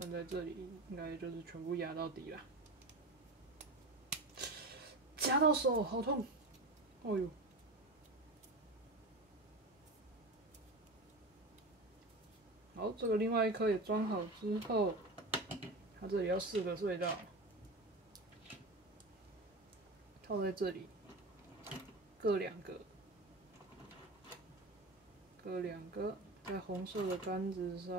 穿在这里，应该就是全部压到底了。夹到手，好痛！哦呦。好，这个另外一颗也装好之后，它这里要4个隧道，套在这里，各2个，各2个，在红色的杆子上，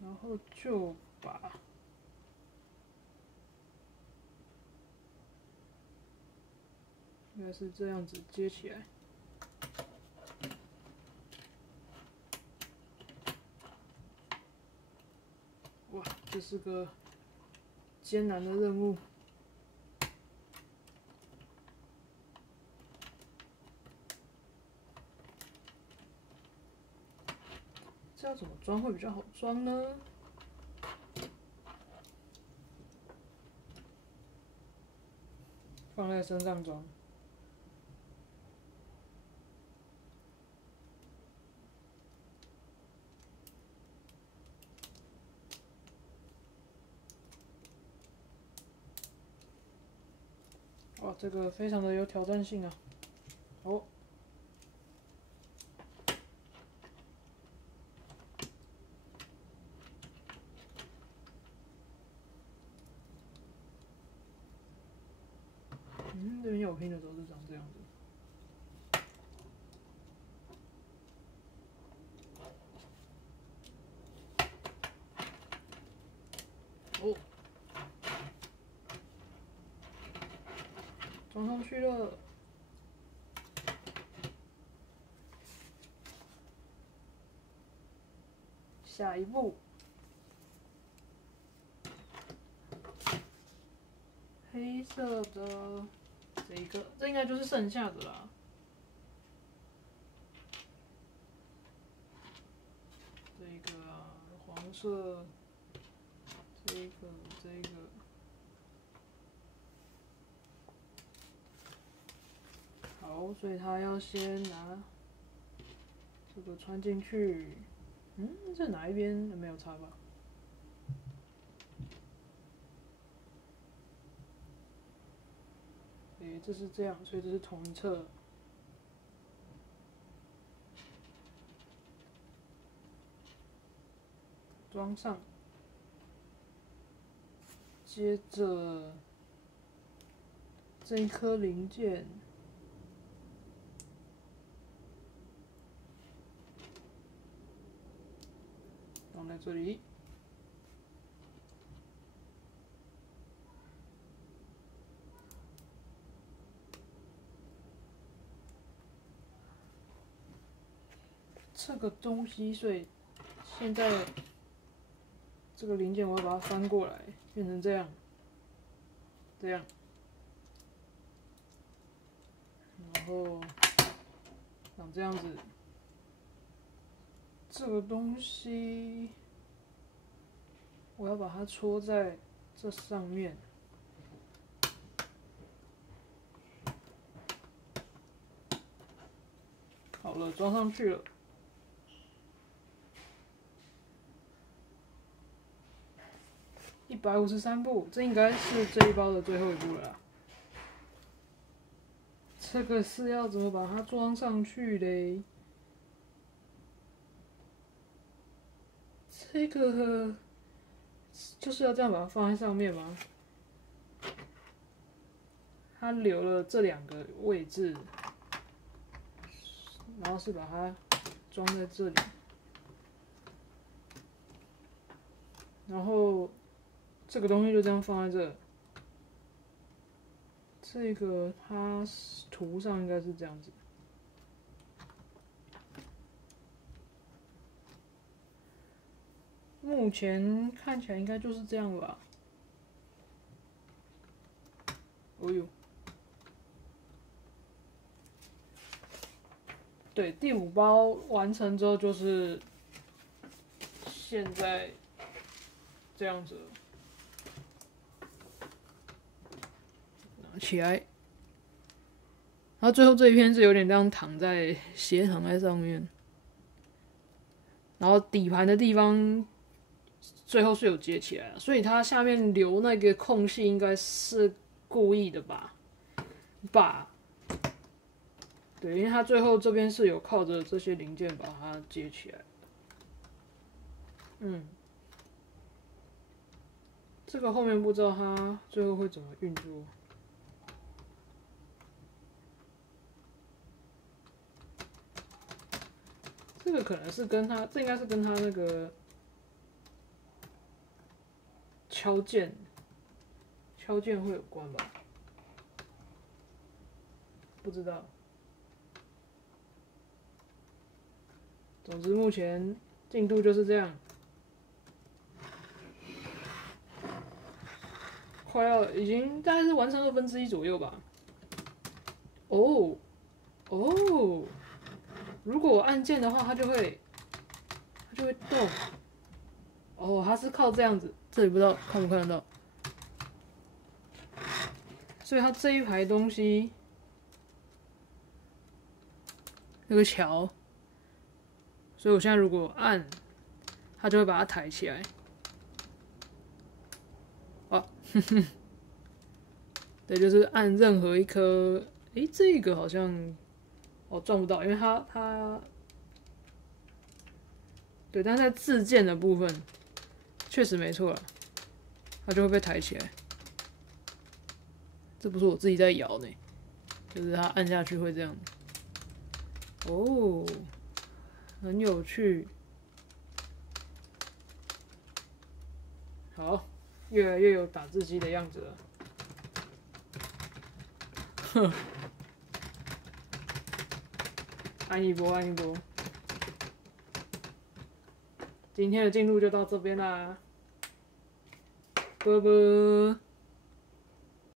然后就把应该是这样子接起来。哇，这是个艰难的任务。这要怎么装会比较好装呢？放在身上装。哇，这个非常的有挑战性啊！哦，这边有拼的时候是长这样子。哦，装上去了。下一步，黑色的这一个，这应该就是剩下的啦。这个啊，黄色，这个，好，所以他要先拿这个穿进去。这哪一边没有插吧？这是这样，所以这是同一侧。装上，接着这一颗零件放在这里。这个东西，所以现在这个零件我要把它翻过来，变成这样，然后长这样子。这个东西我要把它戳在这上面。好了，装上去了。153步，这应该是这一包的最后一步了啦。这个是要怎么把它装上去嘞？这个就是要这样把它放在上面吗？它留了这2个位置，然后是把它装在这里，然后这个东西就这样放在这。这个它图上应该是这样子。目前看起来应该就是这样吧。哦呦，对，第5包完成之后就是现在这样子。拿起来，然后最后这一片是有点这样斜躺在上面，然后底盘的地方最后是有接起来的，所以它下面留那个空隙应该是故意的吧？对，因为它最后这边是有靠着这些零件把它接起来。这个后面不知道它最后会怎么运作。这个可能是跟它，这应该是跟它那个敲键会有关吧？不知道。总之目前进度就是这样，已经大概是完成1/2左右吧。哦，如果我按键的话，它就会动。哦，它是靠这样子，这里不知道看不看得到。所以它这一排东西有个桥，所以我现在如果按，它就会把它抬起来。啊，对，就是按任何一颗。这个好像撞不到，因为它对，但是在自键的部分确实没错了，它就会被抬起来。这不是我自己在摇呢，就是它按下去会这样。哦，很有趣。好，越来越有打字机的样子了。哼，按一波，按一波。今天的进度就到这边啦，啵啵。